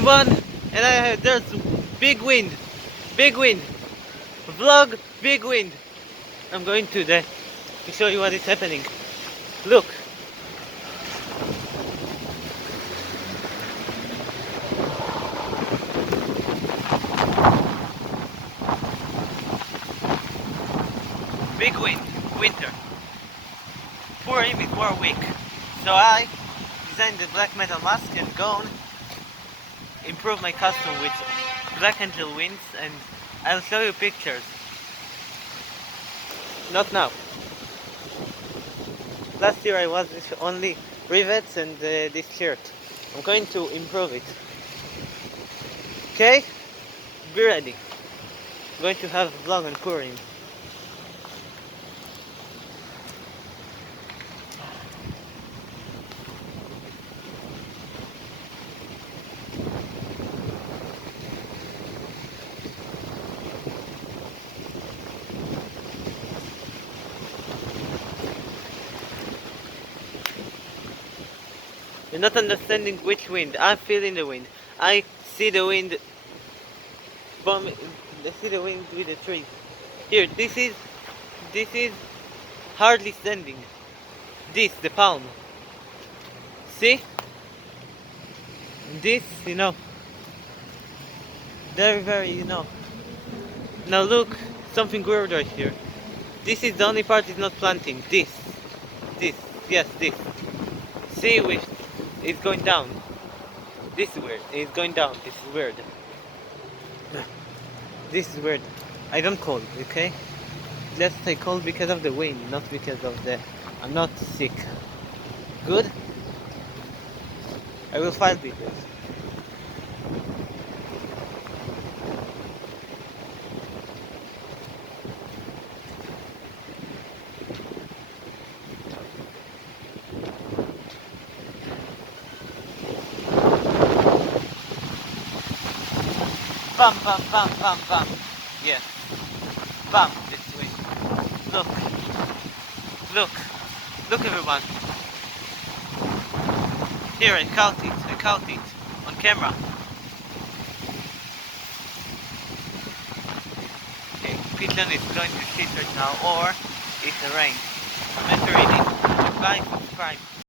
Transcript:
everyone, and there's big wind, big wind, vlog, big wind. I'm going to show you what is happening. Look. Big wind, winter. Purim is more weak. So I designed the black metal mask and go improve my costume with black angel wings, and I'll show you pictures. Not now. Last year I was only rivets and this shirt. I'm going to improve it. Okay? Be ready. I'm going to have a vlog on Purim. You're not understanding which wind. I'm feeling the wind. I see the wind. I see the wind with the trees. Here, this is hardly standing. This, the palm. See? This, very, Now look, something weird right here. This is the only part is not planting. This, yes, this. See, it's going down. This is weird. It's going down. This is weird. This is weird. I don't cold, okay? Let's say cold because of the wind, not because of I'm not sick. Good? I will file videos. Bam, bam, bam, bam, bam. Yes. Bam, this way. Look. Look. Look, everyone. Here, I caught it. On camera. Okay, Pigeon is going to shit right now, or it's a rain. I'm entering it. Bye, subscribe.